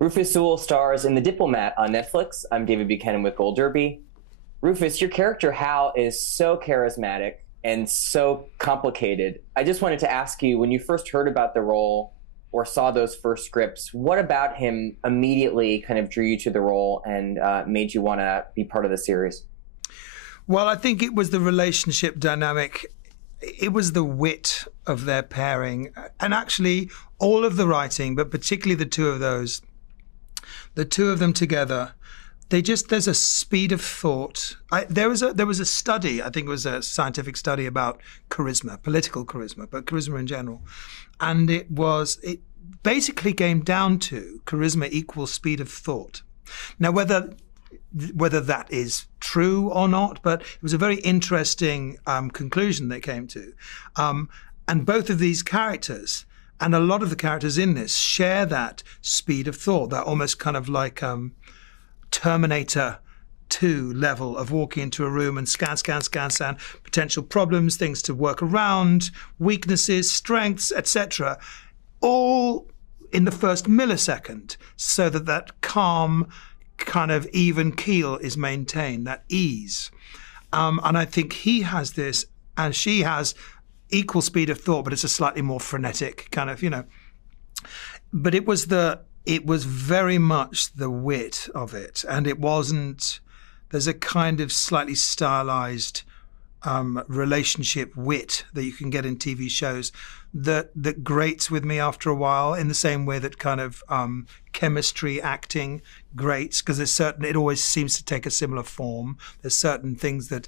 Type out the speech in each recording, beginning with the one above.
Rufus Sewell stars in The Diplomat on Netflix. I'm David Buchanan with Gold Derby. Rufus, your character Hal is so charismatic and so complicated. I just wanted to ask you, when you first heard about the role or saw those first scripts, what about him immediately kind of drew you to the role and made you want to be part of the series? Well, I think it was the relationship dynamic. It was the wit of their pairing, and actually all of the writing, but particularly the two of them together. There's a speed of thought. There was a study, I think it was a scientific study about charisma, political charisma, but charisma in general. And it basically came down to charisma equals speed of thought. Now, whether that is true or not, but it was a very interesting conclusion they came to. And both of these characters, and a lot of the characters in this, share that speed of thought, that almost kind of like Terminator 2 level of walking into a room and scan potential problems, things to work around, weaknesses, strengths, etc., all in the first millisecond, so that calm, kind of even keel is maintained, that ease. And I think he has this, and she has equal speed of thought, but it's a slightly more frenetic kind of, But it was very much the wit of it, and it wasn't. There's a kind of slightly stylized relationship wit that you can get in TV shows that grates with me after a while, in the same way that kind of chemistry acting grates, because it always seems to take a similar form. There's certain things that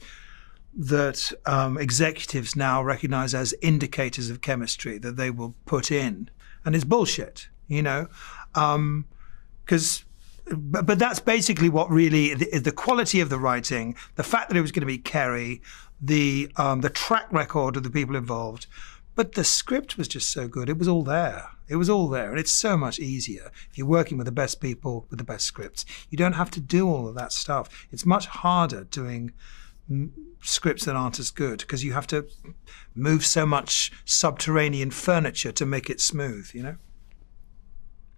executives now recognize as indicators of chemistry that they will put in, and it's bullshit, but that's basically what really the quality of the writing, the fact that it was going to be Kerry, the track record of the people involved, but the script was just so good. It was all there. And it's so much easier if you're working with the best people with the best scripts. You don't have to do all of that stuff. It's much harder doing scripts that aren't as good, because you have to move so much subterranean furniture to make it smooth,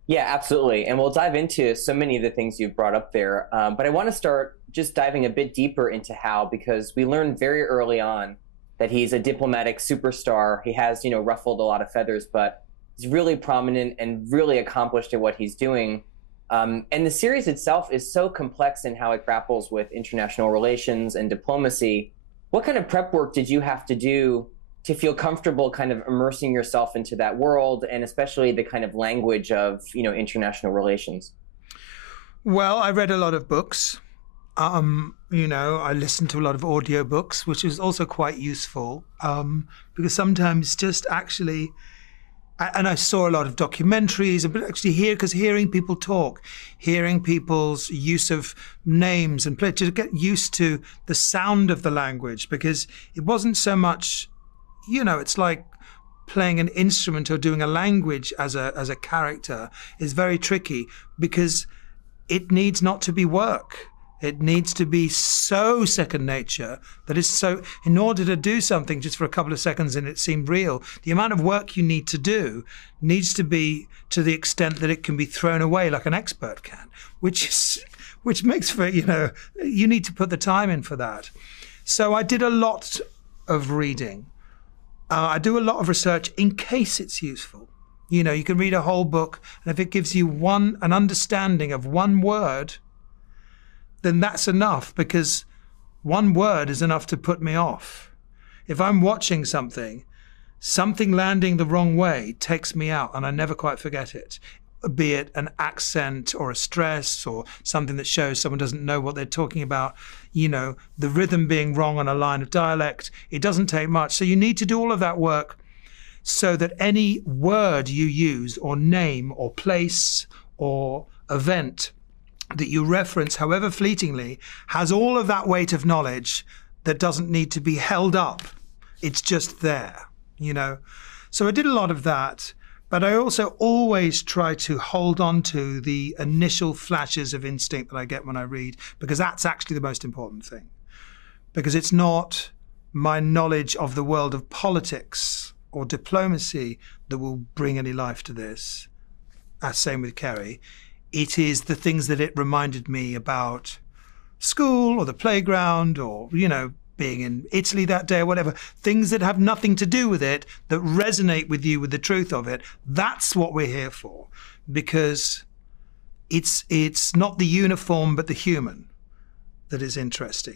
Yeah, absolutely. And we'll dive into so many of the things you've brought up there. But I want to start just diving a bit deeper into Hal, because we learned very early on that he's a diplomatic superstar. He has, ruffled a lot of feathers, but he's really prominent and really accomplished at what he's doing. And the series itself is so complex in how it grapples with international relations and diplomacy. What kind of prep work did you have to do to feel comfortable kind of immersing yourself into that world, and especially the kind of language of, international relations? Well, I read a lot of books. I listened to a lot of audiobooks, which is also quite useful, because sometimes just actually, and I saw a lot of documentaries, but actually hearing people talk, hearing people's use of names and to get used to the sound of the language, because it wasn't so much, it's like playing an instrument or doing a language as a character is very tricky, because it needs not to be work. It needs to be so second nature that it's so, in order to do something just for a couple of seconds and it seemed real, the amount of work you need to do needs to be to the extent that it can be thrown away like an expert can, which makes for, you need to put the time in for that. So I did a lot of reading. I do a lot of research in case it's useful. You can read a whole book, and if it gives you an understanding of one word, then that's enough, because one word is enough to put me off. If I'm watching something landing the wrong way takes me out, and I never quite forget it, be it an accent or a stress or something that shows someone doesn't know what they're talking about, the rhythm being wrong on a line of dialect. It doesn't take much. So you need to do all of that work so that any word you use or name or place or event that you reference, however fleetingly, has all of that weight of knowledge that doesn't need to be held up. It's just there, So I did a lot of that, but I also always try to hold on to the initial flashes of instinct that I get when I read, because that's actually the most important thing. Because it's not my knowledge of the world of politics or diplomacy that will bring any life to this, as same with Kerry. it is the things that it reminded me about school or the playground or, being in Italy that day or whatever, things that have nothing to do with it, that resonate with you with the truth of it. That's what we're here for, because it's not the uniform but the human that is interesting.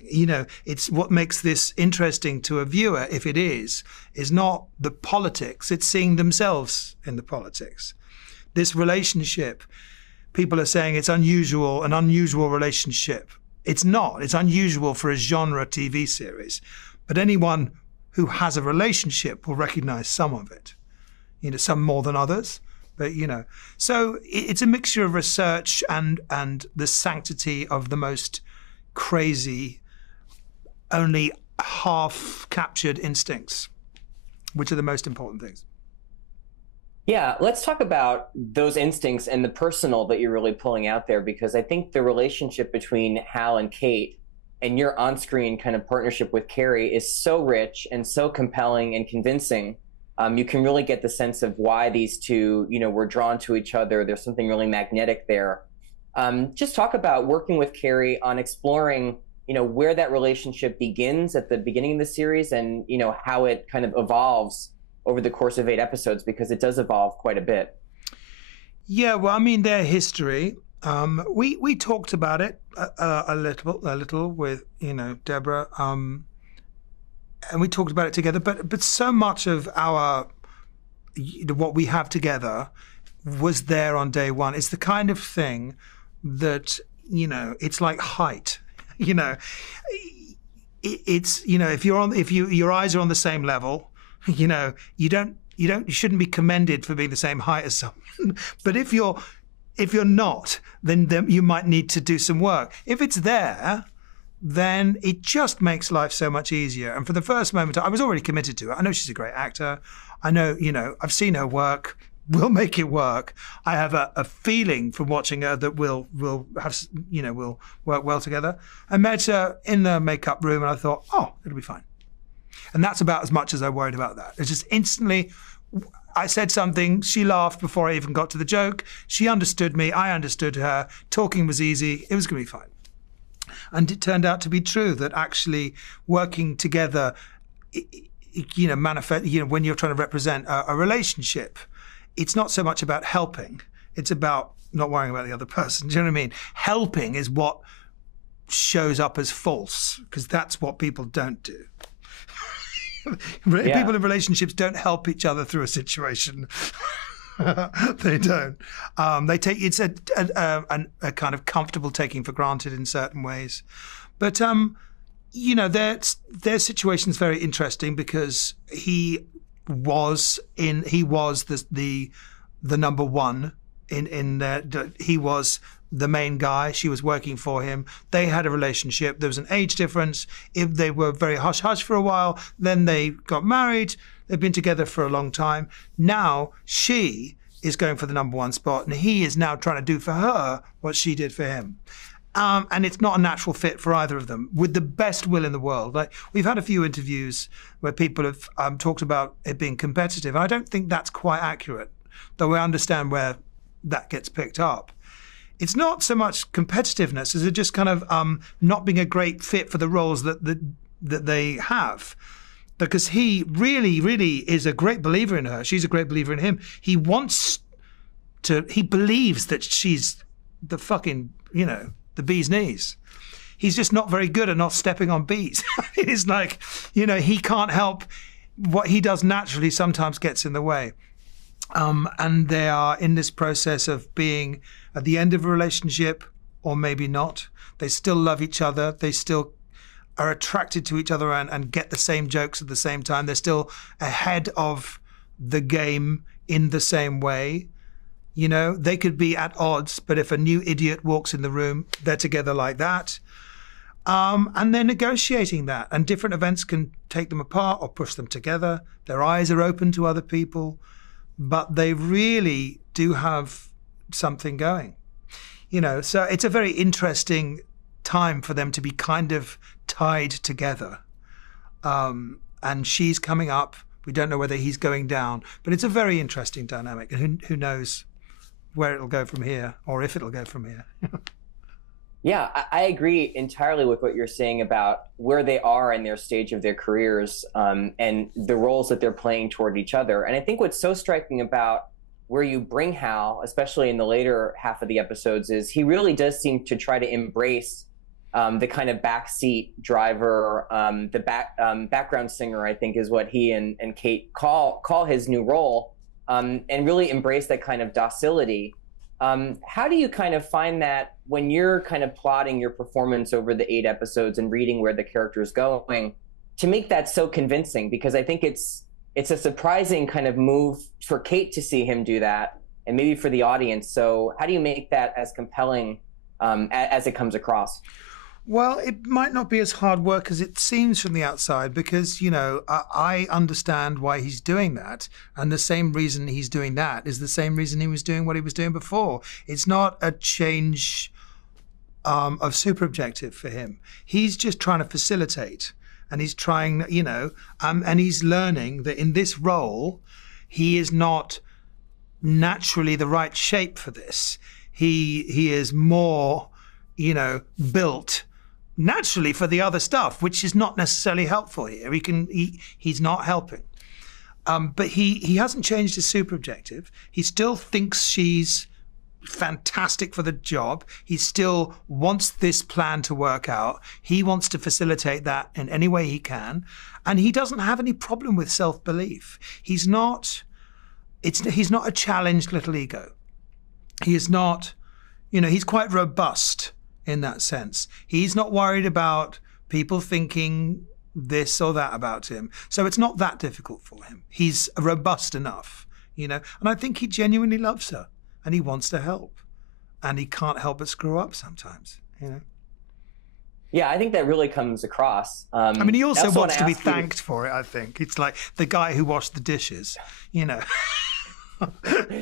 It's what makes this interesting to a viewer, if it is not the politics, it's seeing themselves in the politics. This relationship, people are saying it's an unusual relationship. It's not. It's unusual for a genre TV series. But anyone who has a relationship will recognize some of it. Some more than others. But, So it's a mixture of research and the sanctity of the most crazy, only half-captured instincts, which are the most important things. Yeah, let's talk about those instincts and the personal that you're really pulling out there, because I think the relationship between Hal and Kate and your on-screen kind of partnership with Carrie is so rich and so compelling and convincing. You can really get the sense of why these two, were drawn to each other. There's something really magnetic there. Just talk about working with Carrie on exploring, where that relationship begins at the beginning of the series and, how it kind of evolves over the course of 8 episodes, because it does evolve quite a bit. Yeah, well, their history. We talked about it a little with Deborah, and we talked about it together. But so much of what we have together was there on day one. It's the kind of thing that it's like height. It's if your eyes are on the same level. You shouldn't be commended for being the same height as someone. But if you're not, then you might need to do some work. If it's there, then it just makes life so much easier. And for the first moment, I was already committed to it. I know she's a great actor. I know, I've seen her work. We'll make it work. I have a feeling from watching her that we'll work well together. I met her in the makeup room and I thought, oh, it'll be fine. And that's about as much as I worried about that. It's just instantly, I said something, she laughed before I even got to the joke. She understood me, I understood her. Talking was easy, it was going to be fine. And it turned out to be true that actually working together, when you're trying to represent a relationship, it's not so much about helping, it's about not worrying about the other person. Do you know what I mean? Helping is what shows up as false, because that's what people don't do. Yeah. People in relationships don't help each other through a situation. They don't. They take it's a kind of comfortable taking for granted in certain ways, but their situation's very interesting because he was the number one in there. He was the main guy. She was working for him. They had a relationship. There was an age difference. If they were very hush-hush for a while, then they got married. They've been together for a long time. Now she is going for the number one spot, and he is now trying to do for her what she did for him. And it's not a natural fit for either of them, with the best will in the world. Like, we've had a few interviews where people have talked about it being competitive, and I don't think that's quite accurate, though I understand where that gets picked up. It's not so much competitiveness as it just kind of not being a great fit for the roles that they have. Because he really, really is a great believer in her. She's a great believer in him. He believes that she's the fucking, the bee's knees. He's just not very good at not stepping on bees. It's like, he can't help. What he does naturally sometimes gets in the way. And they are in this process of being at the end of a relationship, or maybe not. They still love each other. They still are attracted to each other and get the same jokes at the same time. They're still ahead of the game in the same way. They could be at odds, but if a new idiot walks in the room, they're together like that. And they're negotiating that. And different events can take them apart or push them together. Their eyes are open to other people. But they really do have something going. So it's a very interesting time for them to be kind of tied together. And she's coming up. We don't know whether he's going down, but it's a very interesting dynamic. And who knows where it'll go from here, or if it'll go from here. Yeah, I agree entirely with what you're saying about where they are in their stage of their careers, and the roles that they're playing toward each other. And I think what's so striking about where you bring Hal, especially in the later half of the episodes, is he really does seem to try to embrace the kind of backseat driver, background singer, I think is what he and Kate call his new role, and really embrace that kind of docility. How do you kind of find that when you're kind of plotting your performance over the 8 episodes and reading where the character is going, to make that so convincing? Because I think it's a surprising kind of move for Kate to see him do that, and maybe for the audience. So how do you make that as compelling as it comes across? Well, it might not be as hard work as it seems from the outside, because, you know, I understand why he's doing that. And the same reason he's doing that is the same reason he was doing what he was doing before. It's not a change of super objective for him. He's just trying to facilitate, and he's trying, you know, and he's learning that in this role, he is not naturally the right shape for this. He is more, you know, built naturally for the other stuff, which is not necessarily helpful here. He's not helping. But he hasn't changed his super objective. He still thinks she's fantastic for the job. He still wants this plan to work out. He wants to facilitate that in any way he can. And he doesn't have any problem with self-belief. He's not a challenged little ego. He is not, you know, he's quite robust in that sense. He's not worried about people thinking this or that about him. So it's not that difficult for him. He's robust enough, you know, and I think he genuinely loves her and he wants to help, and he can't help but screw up sometimes, you know. Yeah, I think that really comes across. I mean, he also wants to be thanked for it, I think. It's like the guy who washed the dishes, you know.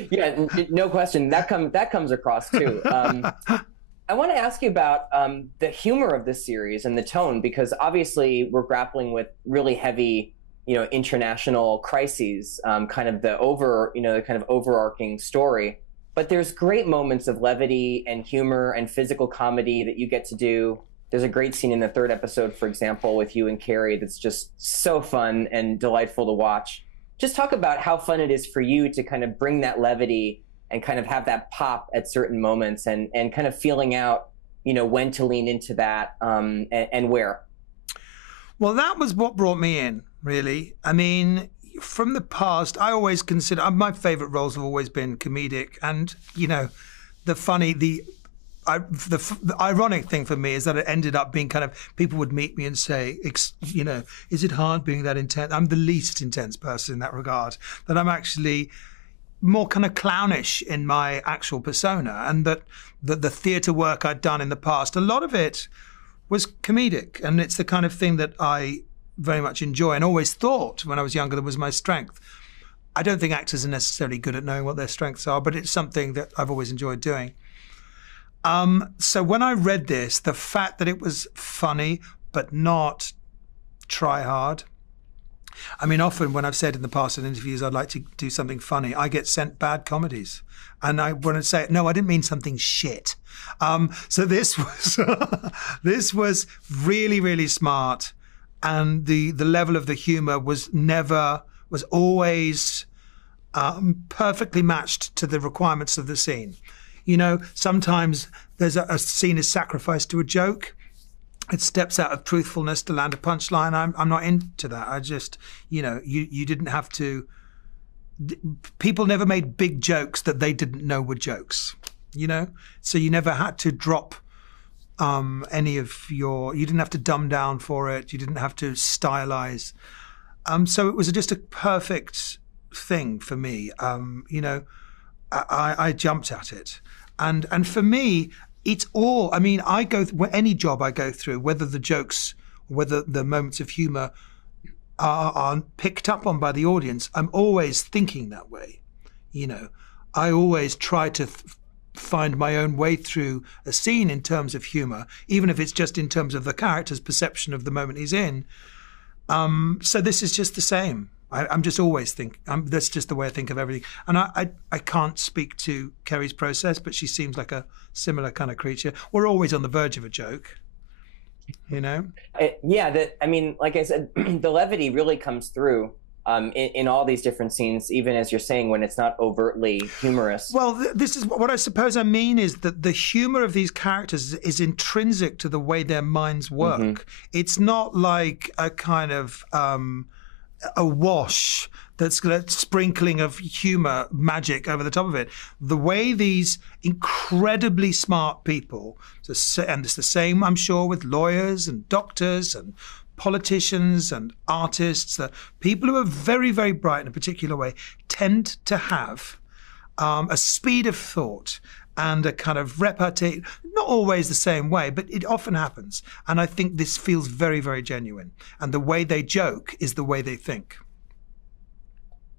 Yeah, no question. That comes across too. I want to ask you about the humor of this series and the tone, because obviously we're grappling with really heavy, you know, international crises, kind of the overarching story. But there's great moments of levity and humor and physical comedy that you get to do. There's a great scene in the 3rd episode, for example, with you and Carrie that's just so fun and delightful to watch. Just talk about how fun it is for you to kind of bring that levity and kind of have that pop at certain moments, and kind of feeling out, you know, when to lean into that, and where. Well, that was what brought me in, really. I mean, from the past, I always consider, my favorite roles have always been comedic, and, you know, the ironic thing for me is that it ended up being kind of, people would meet me and say, you know, is it hard being that intense? I'm the least intense person in that regard, that I'm actually more kind of clownish in my actual persona, and that the theatre work I'd done in the past, a lot of it was comedic, and it's the kind of thing that I very much enjoy and always thought when I was younger that was my strength. I don't think actors are necessarily good at knowing what their strengths are, but it's something that I've always enjoyed doing. So when I read this, the fact that it was funny but not try hard. I mean, often when I've said in the past in interviews I'd like to do something funny, I get sent bad comedies. And I want to say, no, I didn't mean something shit. So this was this was really, really smart. And the level of the humor was always perfectly matched to the requirements of the scene. You know, sometimes there's a scene is sacrificed to a joke. It steps out of truthfulness to land a punchline. I'm not into that. I just, you know, you didn't have to. People never made big jokes that they didn't know were jokes, you know? So you never had to drop any of you didn't have to dumb down for it. You didn't have to stylize. So it was just a perfect thing for me. You know, I jumped at it. And for me, it's all, I mean, any job I go through, whether the jokes, whether the moments of humor are picked up on by the audience, I'm always thinking that way. You know, I always try to find my own way through a scene in terms of humor, even if it's just in terms of the character's perception of the moment he's in. So this is just the same. I'm just always that's just the way I think of everything. And I can't speak to Kerry's process, but she seems like a similar kind of creature. We're always on the verge of a joke, you know? Like I said, the levity really comes through in all these different scenes, even as you're saying, when it's not overtly humorous. Well, this is what I suppose I mean is that the humor of these characters is intrinsic to the way their minds work. Mm-hmm. It's not like a kind of a wash that's got a sprinkling of humor magic over the top of it. The way these incredibly smart people, and it's the same, I'm sure, with lawyers and doctors and politicians and artists, the people who are very, very bright in a particular way tend to have a speed of thought and a kind of repartee, not always the same way, but it often happens. And I think this feels very, very genuine. And the way they joke is the way they think.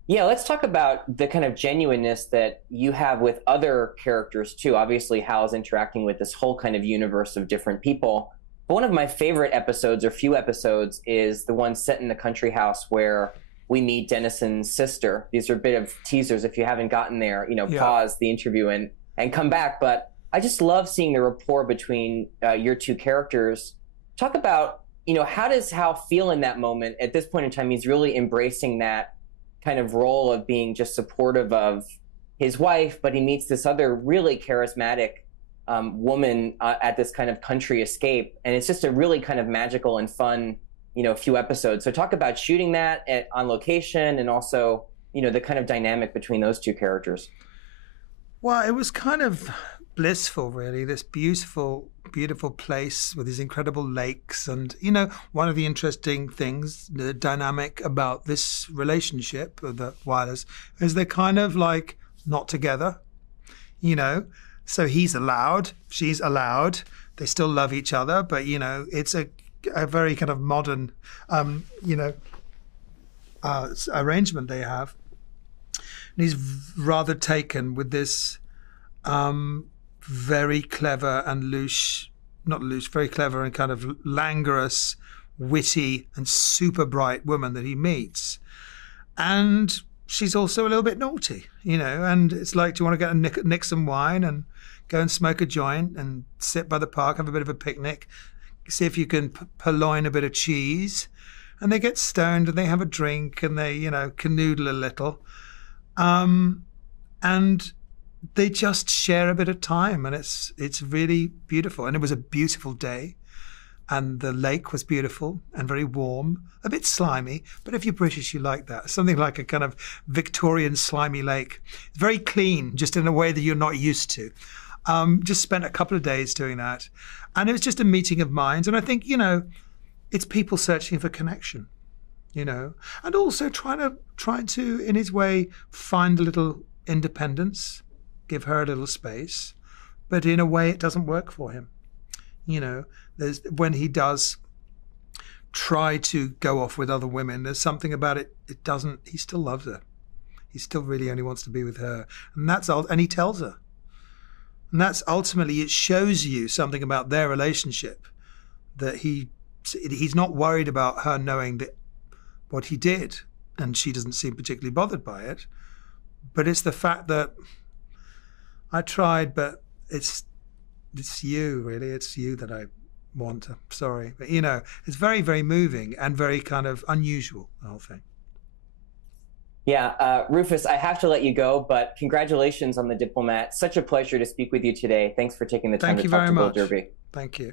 Yeah, let's talk about the kind of genuineness that you have with other characters too. Obviously, Hal's interacting with this whole kind of universe of different people. But one of my favorite episodes, or few episodes, is the one set in the country house where we meet Dennison's sister. These are a bit of teasers. If you haven't gotten there, pause the interview and come back. But I just love seeing the rapport between your two characters. Talk about, how does Hal feel in that moment? At this point in time, he's really embracing that kind of role of being just supportive of his wife, but he meets this other really charismatic woman at this kind of country escape. And it's just a really kind of magical and fun, few episodes. So talk about shooting that on location and also, the kind of dynamic between those two characters. Well, it was kind of blissful, really, this beautiful, beautiful place with these incredible lakes. And, one of the interesting things, the dynamic about this relationship of the Wyler's is they're kind of like not together, So he's allowed, she's allowed. They still love each other, but, it's a very kind of modern, arrangement they have. And he's rather taken with this very clever and very clever and kind of languorous, witty and super bright woman that he meets. And she's also a little bit naughty, and it's like, do you want to go and nick some wine and go and smoke a joint and sit by the park, have a bit of a picnic, see if you can purloin a bit of cheese. And they get stoned and they have a drink and they, canoodle a little. And they just share a bit of time, and it's really beautiful. And it was a beautiful day, and the lake was beautiful and very warm, a bit slimy, but if you're British, you like that. Something like a kind of Victorian slimy lake. Very clean, just in a way that you're not used to. Just spent a couple of days doing that. And it was just a meeting of minds. And I think, it's people searching for connection, and also trying to, in his way, find a little independence, give her a little space, but in a way it doesn't work for him. When he does try to go off with other women, there's something about it doesn't, he still loves her. He still really only wants to be with her. And he tells her. And that's ultimately, it shows you something about their relationship, that he's not worried about her knowing that what he did, and she doesn't seem particularly bothered by it. But it's the fact that I tried, but it's you, really. It's you that I want. Sorry. But, it's very, very moving and very kind of unusual, the whole thing. Yeah, Rufus, I have to let you go, but congratulations on The Diplomat. Such a pleasure to speak with you today. Thanks for taking the time to talk to Will Derby. Thank you.